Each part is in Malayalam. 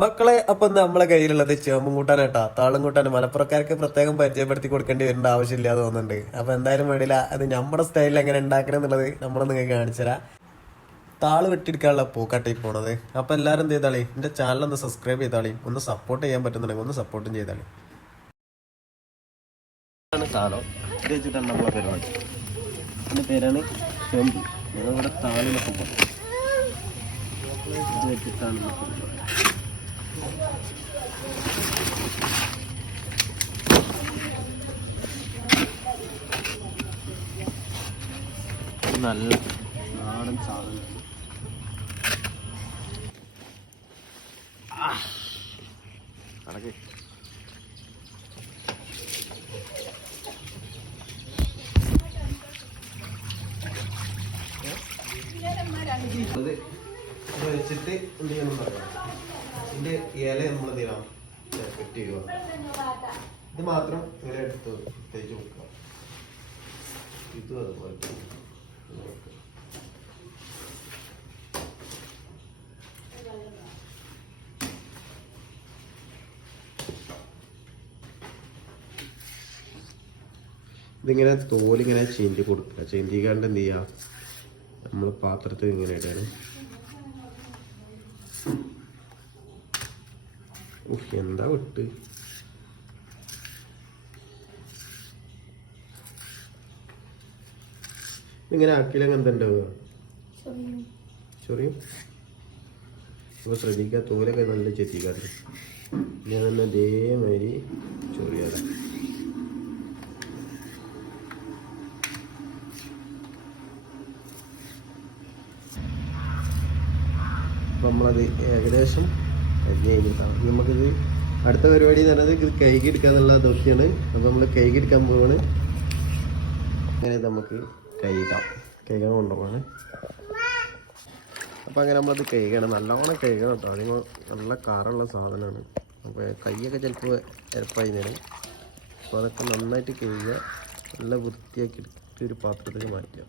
മക്കളെ അപ്പൊ നമ്മളെ കയ്യിലുള്ളത്? ചേമ്പും കൂട്ടാനാട്ടാ താളും കൂട്ടാനും മലപ്പുറക്കാർക്ക് പ്രത്യേകം പരിചയപ്പെടുത്തി കൊടുക്കേണ്ടി വരേണ്ട ആവശ്യമില്ല തോന്നുന്നുണ്ട്. അപ്പൊ എന്തായാലും വേണ്ടില്ല അത് നമ്മുടെ സ്റ്റൈലിൽ എങ്ങനെ ഉണ്ടാക്കണം എന്നുള്ളത് നമ്മൾ നിങ്ങൾക്ക് കാണിച്ചുതരാം താൾ വെട്ടിയെടുക്കാനുള്ള പൂക്കാട്ടി പോണത്. അപ്പൊ എല്ലാരും എന്ത് ചെയ്താളി? എന്റെ ചാനൽ ഒന്ന് സബ്സ്ക്രൈബ് ചെയ്താളി. ഒന്ന് സപ്പോർട്ട് ചെയ്യാൻ പറ്റുന്നുണ്ടെങ്കിൽ ഒന്ന് സപ്പോർട്ടും ചെയ്താളി. താളം. നമ്മളെ പേരാണ് ചെമ്പ്. ഞങ്ങളിവിടെ പരിപാടി. നല്ല നാടൻ സാധനം. ഇത് വെച്ചിട്ട് എന്ത് ചെയ്യണം പറയാം. ഇതിന്റെ ഇല നമ്മൾ എന്ത് ചെയ്യണം? കട്ട് ചെയ്യുക. ഇത് മാത്രം ഇങ്ങനെ എടുത്ത് തേച്ച് കൊടുക്കുക ഇതും അതുപോലെ. ഇതിങ്ങനെ തോലിങ്ങനെ ചീന്തി കൊടുക്കുക. ചീന്തിക്കാണ്ട് എന്ത് ചെയ്യുക? നമ്മൾ പാത്രത്തിൽ ഇങ്ങനെ ഇടണം. എന്താ വിട്ട്? ഇങ്ങനെ ആക്കിയില്ലെങ്കിൽ എന്താ ഉണ്ടാവുക? ചൊറിയും. അപ്പോൾ ശ്രദ്ധിക്കുക തോലൊക്കെ നല്ല ചെത്തിക്കാറ് ഞാൻ തന്നെ അതേമാതിരി ചൊറിയാതെ നമ്മളത് ഏകദേശം കഴിഞ്ഞിട്ടാണ് നമുക്കിത് അടുത്ത പരിപാടി എന്ന് പറയുന്നത് ഇത് കൈകി എടുക്കാന്നുള്ള ദൗത്യമാണ് അപ്പം നമ്മൾ കൈകി എടുക്കാൻ പോവാണ്. അങ്ങനെ നമുക്ക് കൈകാം കൈകാൻ കൊണ്ടുപോവാണ്. അപ്പോൾ അങ്ങനെ നമ്മളത് കൈകണം നല്ലോണം കൈകണം കേട്ടോ. അതിന് നല്ല കാറുള്ള സാധനമാണ്. അപ്പോൾ കൈയൊക്കെ ചിലപ്പോൾ എരപ്പായി തരും അപ്പോൾ അതൊക്കെ നന്നായിട്ട് കഴുകുക. നല്ല വൃത്തിയാക്കി എടുത്തിട്ട് ഒരു പാത്രത്തിൽ മാറ്റുക.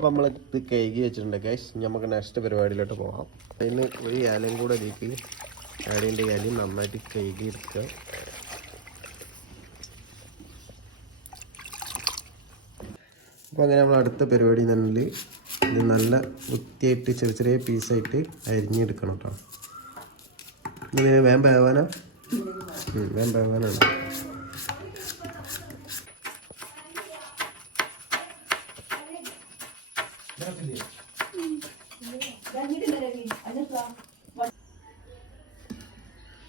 അപ്പം നമ്മൾ ഇത് കഴുകി വെച്ചിട്ടുണ്ട് ഗൈസ് നമുക്ക് നെക്സ്റ്റ് പരിപാടിയിലോട്ട് പോകാം അതിന് ഒരു ഇലയും കൂടെ ഇതിലേക്ക് ഏടിന്റെ ഇലയും നന്നായിട്ട് കഴുകി എടുക്കുക. അപ്പോൾ അങ്ങനെ നമ്മൾ അടുത്ത പരിപാടി തന്നെ ഇത് നല്ല വൃത്തിയായിട്ട് ചെറിയ ചെറിയ പീസായിട്ട് അരിഞ്ഞെടുക്കണം കേട്ടോ വേം വേവാനാ? വേം വേവാനാണ്.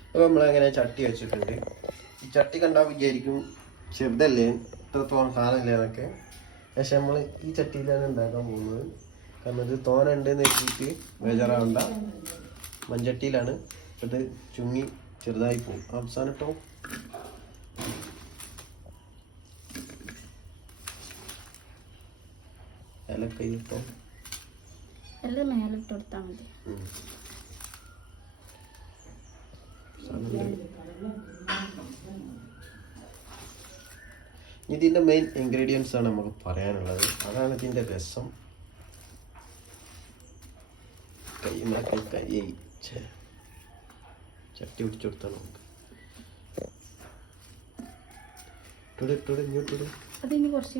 അപ്പോൾ നമ്മളങ്ങനെ ചട്ടി വെച്ചിട്ടുണ്ട്. ഈ ചട്ടി കണ്ടാൽ വിചാരിക്കും ചെറുതല്ലേ? ഇത്രത്തോളം സാധനമില്ലേ എന്നൊക്കെ പക്ഷെ നമ്മൾ ഈ ചട്ടിയിലാണ് ഉണ്ടാക്കാൻ പോകുന്നത്. കാരണം ഇത് തോന ഉണ്ടെന്ന് വെച്ചിട്ട് ബേജാറാവണ്ട. മൺചട്ടിയിലാണ്. ഇത് ചുങ്ങി ചെറുതായി പോകും. അവസാനം ഇലക്കൈ ഇട്ടോ? എല്ലാം മേലിട്ട് കൊടുത്താൽ മതി. ഇതിന്റെ ഇതിന്റെ മെയിൻ ഇൻഗ്രീഡിയൻസ് ആണ് നമുക്ക് പറയാനുള്ളത്. അതാണ് ഇതിന്റെ രസം. കൈ കൈ കൈ. ചട്ടി പിടിച്ചു കൊടുത്താൽ നമുക്ക്. ഇങ്ങോട്ട്. അതിന് കുറച്ച്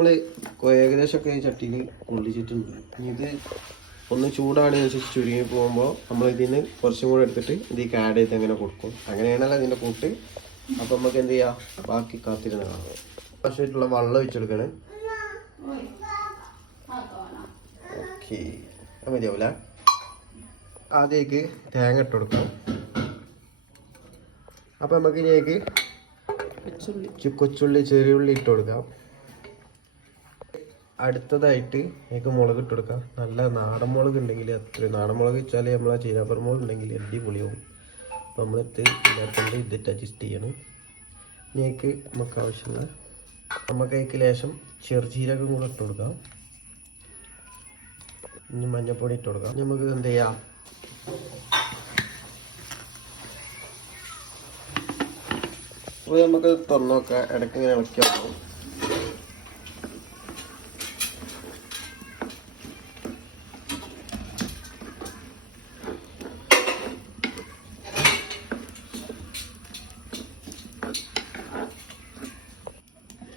ഇപ്പൊ ഏകദേശമൊക്കെ ഈ ചട്ടിയിൽ കൊള്ളിച്ചിട്ടുണ്ട്. ഇനി ഇത് ഒന്ന് ചൂടാടിനനുസരിച്ച് ചുരുങ്ങി പോകുമ്പോൾ നമ്മൾ ഇതിന് കുറച്ചും കൂടെ എടുത്തിട്ട് ഇതിലേക്ക് ആഡ് ചെയ്ത് അങ്ങനെ കൊടുക്കും. അങ്ങനെയാണല്ലോ ഇതിന്റെ കൂട്ട്. അപ്പോൾ നമുക്ക് എന്ത് ചെയ്യാം? ബാക്കി കാത്തിരുന്ന് കാണാം. ആവശ്യമായിട്ടുള്ള വെള്ളം ഒഴിച്ചെടുക്കണേ. ഓക്കെ. അത് മതിയാവൂല. ആദ്യമേക്ക് തേങ്ങ ഇട്ട് കൊടുക്കാം. അപ്പം നമുക്ക് ഇതിലേക്ക് കൊച്ചുള്ളി ചെറിയുള്ളി ഇട്ട് കൊടുക്കാം. അടുത്തതായിട്ട് എനിക്ക് മുളക് ഇട്ട് കൊടുക്കാം. നല്ല നാടൻ മുളക് ഉണ്ടെങ്കിൽ അത്ര നാടൻ മുളക് വെച്ചാൽ നമ്മളെ ചീനാപ്പറ മുളക് ഉണ്ടെങ്കിൽ അടിപൊളിയാവും. അപ്പോൾ നമ്മളിത് ഇതിനകത്തുണ്ട് ഇതിട്ട് അഡ്ജസ്റ്റ് ചെയ്യണം. ഇതിലേക്ക് നമുക്ക് ആവശ്യമുള്ള നമുക്ക് അതിക്ക് ലേശം ചെറുചീരകം കൂടെ ഇട്ട് കൊടുക്കാം. ഇനി മഞ്ഞപ്പൊടി ഇട്ട് കൊടുക്കാം. നമുക്ക് എന്ത് ചെയ്യാം? അപ്പോൾ നമുക്ക് തുറന്നു നോക്കാം. ഇടയ്ക്ക് ഇങ്ങനെ ഇളക്കി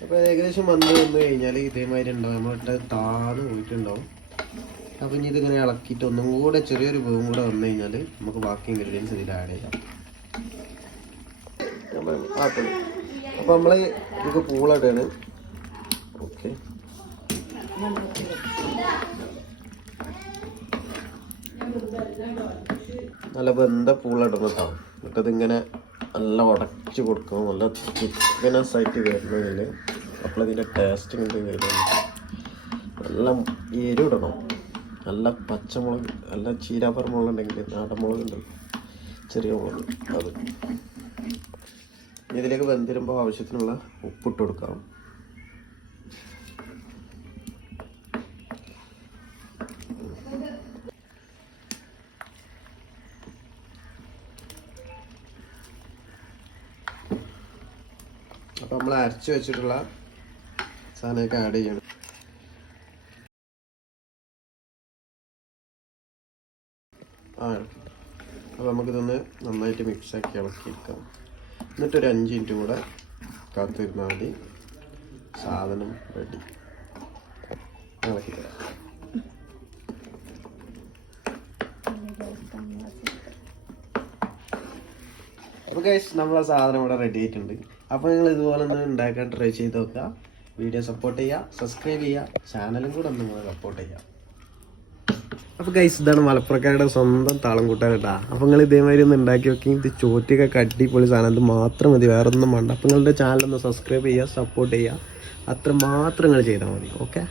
അപ്പോൾ ഏകദേശം വന്ന് വന്നു കഴിഞ്ഞാൽ ഇതേമാതിരി ഉണ്ടാവും. നമ്മളിട്ട് താന്ന് പോയിട്ടുണ്ടാവും. അപ്പം ഇനി ഇതിങ്ങനെ ഇളക്കിയിട്ട് ഒന്നും കൂടെ ചെറിയൊരു വേവും കൂടെ വന്നു കഴിഞ്ഞാൽ നമുക്ക് ബാക്കി ഇൻഗ്രീഡിയൻസ് ഇതിൽ ആഡ് ചെയ്യാം. ആക്കണം അപ്പോൾ നമ്മൾ ഇത് പൂളടാണ് ഓക്കെ. നല്ല ബന്ധ പൂളിടണം കേട്ടോ എന്നിട്ടത് ഇങ്ങനെ നല്ല ഉടച്ച് കൊടുക്കും നല്ല തിക്നെസ് ആയിട്ട് വരുന്നതിൽ ഇതിന്റെ ടേസ്റ്റ് ഇങ്ങനെ നല്ല എരിവിടണം നല്ല പച്ചമുളക് നല്ല ചീരാപ്പറ മുളക് ഉണ്ടെങ്കിൽ നാടൻ മുളക് ഉണ്ട് ചെറിയ മുളക് അത്. ഇതിലേക്ക് വെന്തിരുമ്പോൾ ആവശ്യത്തിനുള്ള ഉപ്പിട്ട് കൊടുക്കാം അപ്പോൾ നമ്മൾ അരച്ച് വെച്ചിട്ടുള്ള സാധനമൊക്കെ ആഡ് ചെയ്യണം. ആ അപ്പോൾ നമുക്കിതൊന്ന് നന്നായിട്ട് മിക്സാക്കി ഇളക്കിയെടുക്കാം. എന്നിട്ടൊരു അഞ്ച് മിനിറ്റ് കൂടെ കാത്തിരുന്നാൽ മതി. സാധനം റെഡി ഇളക്കി തരാം അപ്പോൾ ഗൈസ് നമ്മളെ സാധനം ഇവിടെ റെഡി ആയിട്ടുണ്ട്. അപ്പോൾ നിങ്ങൾ ഇതുപോലെ ഒന്ന് ഉണ്ടാക്കാൻ ട്രൈ ചെയ്ത് നോക്കുക. വീഡിയോ സപ്പോർട്ട് ചെയ്യുക സബ്സ്ക്രൈബ് ചെയ്യുക ചാനലും കൂടെ ഒന്ന് സപ്പോർട്ട് ചെയ്യുക അപ്പോൾ ഗൈസ് ഇതാണ് മലപ്പുറക്കാരുടെ സ്വന്തം താളം കൂട്ടാൻ കേട്ടാ. അപ്പോൾ നിങ്ങൾ ഇതേമാതിരി ഒന്ന് ഉണ്ടാക്കി വെക്കി ഇത് ചോറ്റൊക്കെ കട്ടിപ്പൊളി സാധനം. ഇത് മാത്രം മതി വേറെ ഒന്നും വേണ്ട. അപ്പോൾ നിങ്ങളുടെ ചാനൽ ഒന്ന് സബ്സ്ക്രൈബ് ചെയ്യുക സപ്പോർട്ട് ചെയ്യുക. അത്ര മാത്രം നിങ്ങൾ ചെയ്താൽ മതി ഓക്കെ